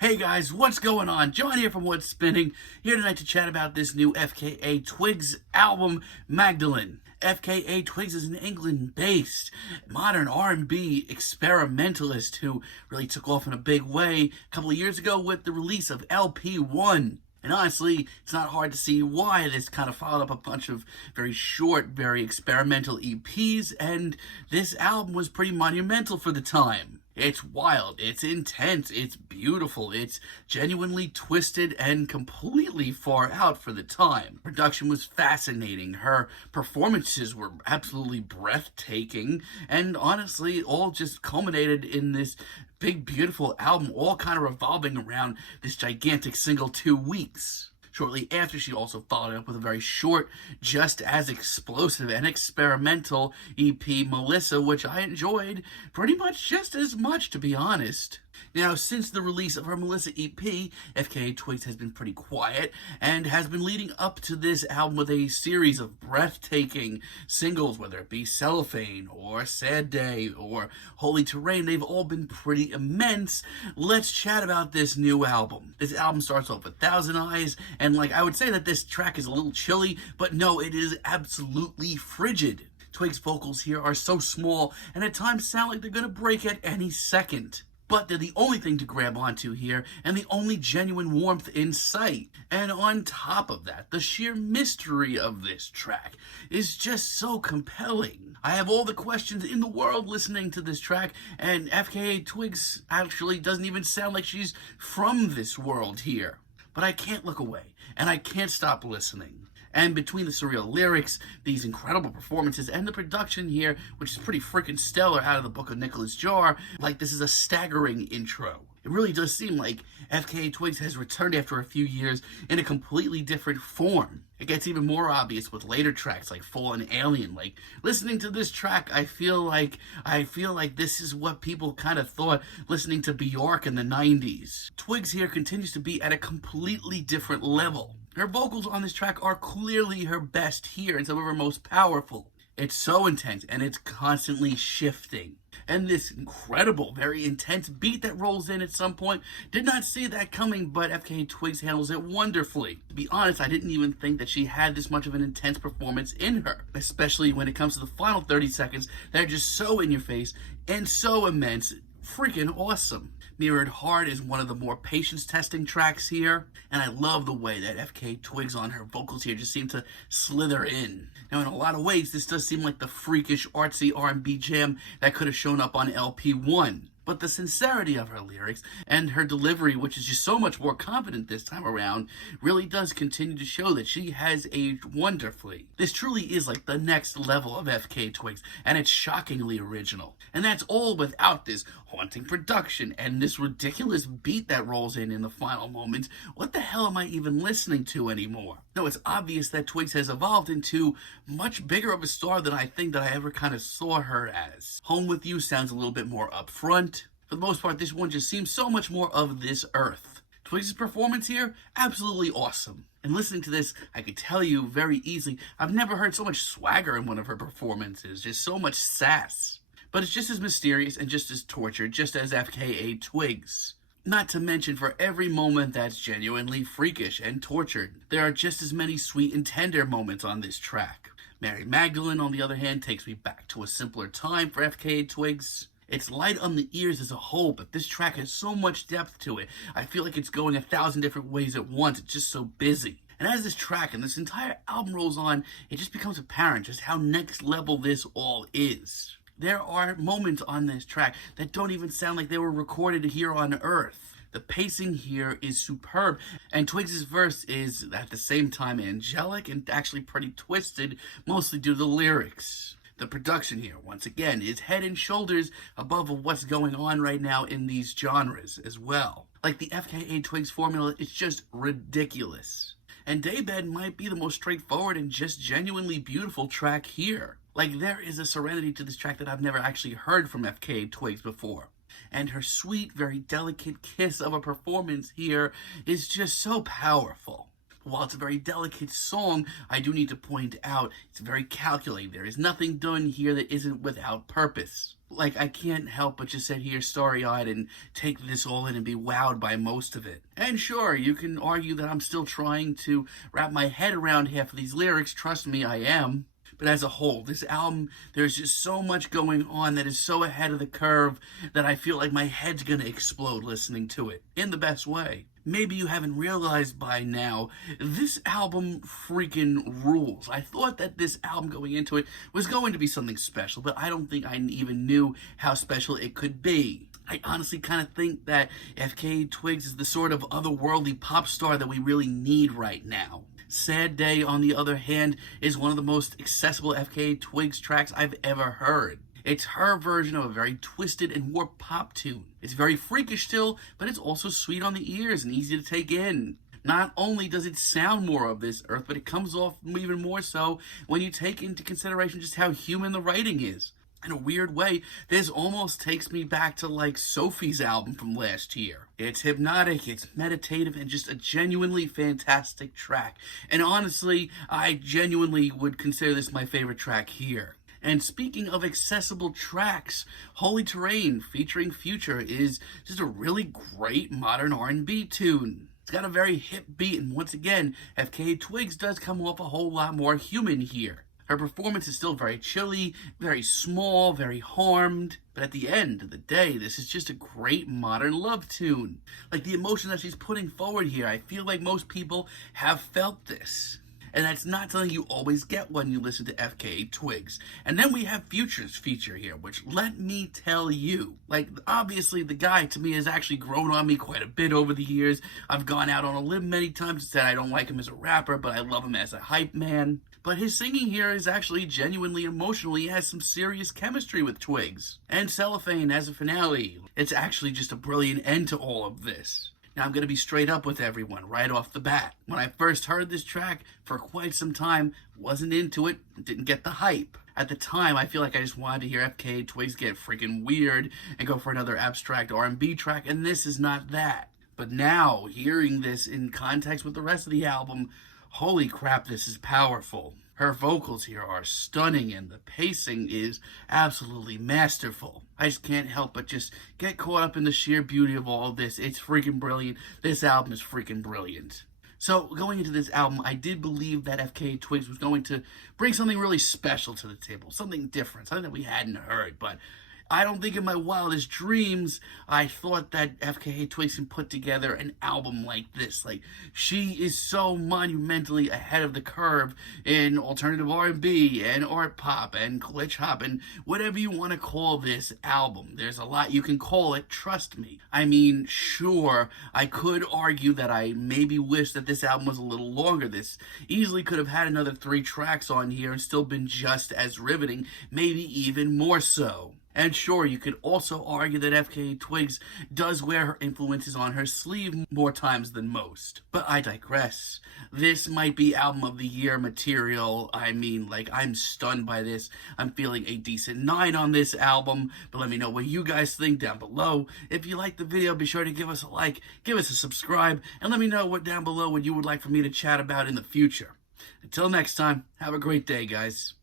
Hey guys, what's going on? John here from What's Spinning, here tonight to chat about this new FKA Twigs album, Magdalene. FKA Twigs is an England-based modern R&B experimentalist who really took off in a big way a couple of years ago with the release of LP1. And honestly, it's not hard to see why. This kind of followed up a bunch of very short, very experimental EPs, and this album was pretty monumental for the time. It's wild, it's intense, it's beautiful, it's genuinely twisted and completely far out for the time. Production was fascinating, her performances were absolutely breathtaking, and honestly, all just culminated in this big, beautiful album, all kind of revolving around this gigantic single 2 weeks. Shortly after, she also followed up with a very short, just as explosive and experimental EP, Melissa, which I enjoyed pretty much just as much, to be honest. Now, since the release of her Melissa EP, FKA Twigs has been pretty quiet and has been leading up to this album with a series of breathtaking singles, whether it be Cellophane or Sad Day or Holy Terrain. They've all been pretty immense. Let's chat about this new album. This album starts off with Thousand Eyes, and I would say that this track is a little chilly, but no, it is absolutely frigid. Twigs' vocals here are so small and at times sound like they're gonna break at any second. But they're the only thing to grab onto here, and the only genuine warmth in sight. And on top of that, the sheer mystery of this track is just so compelling. I have all the questions in the world listening to this track, and FKA Twigs actually doesn't even sound like she's from this world here. But I can't look away, and I can't stop listening. And between the surreal lyrics, these incredible performances, and the production here, which is pretty freaking stellar out of the book of Nicholas Jar, this is a staggering intro. It really does seem like FKA Twigs has returned after a few years in a completely different form. It gets even more obvious with later tracks like Fallen Alien. Listening to this track, I feel like this is what people kind of thought listening to Bjork in the 90s. Twigs here continues to be at a completely different level. Her vocals on this track are clearly her best here and some of her most powerful. It's so intense and it's constantly shifting. And this incredible, very intense beat that rolls in at some point, did not see that coming, but FKA Twigs handles it wonderfully. To be honest, I didn't even think that she had this much of an intense performance in her, especially when it comes to the final 30 seconds that are just so in your face and so immense. Freaking awesome. Mirrored Heart is one of the more patience-testing tracks here, and I love the way that FKA Twigs on her vocals here just seem to slither in. Now, in a lot of ways, this does seem like the freakish, artsy R&B jam that could have shown up on LP1. But the sincerity of her lyrics and her delivery, which is just so much more confident this time around, really does continue to show that she has aged wonderfully. This truly is the next level of FKA Twigs, and it's shockingly original. And that's all without this haunting production and this ridiculous beat that rolls in the final moments. What the hell am I even listening to anymore? No, it's obvious that Twigs has evolved into much bigger of a star than I think that I ever kind of saw her as. Home With You sounds a little bit more upfront. For the most part, this one just seems so much more of this earth. Twigs' performance here, absolutely awesome. And listening to this, I could tell you very easily, I've never heard so much swagger in one of her performances, just so much sass. But it's just as mysterious and just as tortured, just as FKA Twigs. Not to mention, for every moment that's genuinely freakish and tortured, there are just as many sweet and tender moments on this track. Mary Magdalene, on the other hand, takes me back to a simpler time for FKA Twigs. It's light on the ears as a whole, but this track has so much depth to it. I feel like it's going 1,000 different ways at once. It's just so busy. And as this track and this entire album rolls on, it just becomes apparent just how next level this all is. There are moments on this track that don't even sound like they were recorded here on Earth. The pacing here is superb, and Twigs' verse is at the same time angelic and actually pretty twisted, mostly due to the lyrics. The production here, once again, is head and shoulders above what's going on right now in these genres as well. The FKA Twigs formula is just ridiculous. And Daybed might be the most straightforward and just genuinely beautiful track here. There is a serenity to this track that I've never actually heard from FKA Twigs before. And her sweet, very delicate kiss of a performance here is just so powerful. While it's a very delicate song, I do need to point out it's very calculated. There is nothing done here that isn't without purpose. Like, I can't help but just sit here starry-eyed and take this all in and be wowed by most of it. And sure, you can argue that I'm still trying to wrap my head around half of these lyrics. Trust me, I am. But as a whole, this album, there's just so much going on that is so ahead of the curve that I feel like my head's gonna explode listening to it, in the best way. Maybe you haven't realized by now, this album freaking rules. I thought that this album going into it was going to be something special, but I don't think I even knew how special it could be. I honestly kind of think that FKA Twigs is the sort of otherworldly pop star that we really need right now. Sad Day, on the other hand, is one of the most accessible FKA Twigs tracks I've ever heard. It's her version of a very twisted and warped pop tune. It's very freakish still, but it's also sweet on the ears and easy to take in. Not only does it sound more of this earth, but it comes off even more so when you take into consideration just how human the writing is. In a weird way, this almost takes me back to like Sophie's album from last year. It's hypnotic, it's meditative, and just a genuinely fantastic track. And honestly, I genuinely would consider this my favorite track here. And speaking of accessible tracks, Holy Terrain featuring Future is just a really great modern R&B tune. It's got a very hip beat, and once again, FKA Twigs does come off a whole lot more human here. Her performance is still very chilly, very small, very harmed, but at the end of the day, this is just a great modern love tune. Like, the emotion that she's putting forward here, I feel like most people have felt this. And that's not something you always get when you listen to FKA Twigs. And then we have Future's feature here, which, let me tell you, like, obviously the guy to me has actually grown on me quite a bit over the years. I've gone out on a limb many times and said I don't like him as a rapper, but I love him as a hype man. But his singing here is actually genuinely emotional. He has some serious chemistry with Twigs. And Cellophane as a finale. It's actually just a brilliant end to all of this. Now, I'm going to be straight up with everyone right off the bat. When I first heard this track, for quite some time, wasn't into it, didn't get the hype. At the time, I feel like I just wanted to hear FKA Twigs get freaking weird and go for another abstract R&B track, and this is not that. But now, hearing this in context with the rest of the album, holy crap, this is powerful. Her vocals here are stunning, and the pacing is absolutely masterful. I just can't help but just get caught up in the sheer beauty of all of this. It's freaking brilliant. This album is freaking brilliant. So, going into this album, I did believe that FKA Twigs was going to bring something really special to the table, something different, something that we hadn't heard, but I don't think in my wildest dreams I thought that FKA Twigs can put together an album like this. Like, she is so monumentally ahead of the curve in alternative R&B and art pop and glitch hop and whatever you want to call this album. There's a lot you can call it, trust me. I mean, sure, I could argue that I maybe wish that this album was a little longer. This easily could have had another 3 tracks on here and still been just as riveting, maybe even more so. And sure, you could also argue that FKA Twigs does wear her influences on her sleeve more times than most. But I digress. This might be album of the year material. I mean, like, I'm stunned by this. I'm feeling a decent 9 on this album. But let me know what you guys think down below. If you liked the video, be sure to give us a like, give us a subscribe, and let me know what down below what you would like for me to chat about in the future. Until next time, have a great day, guys.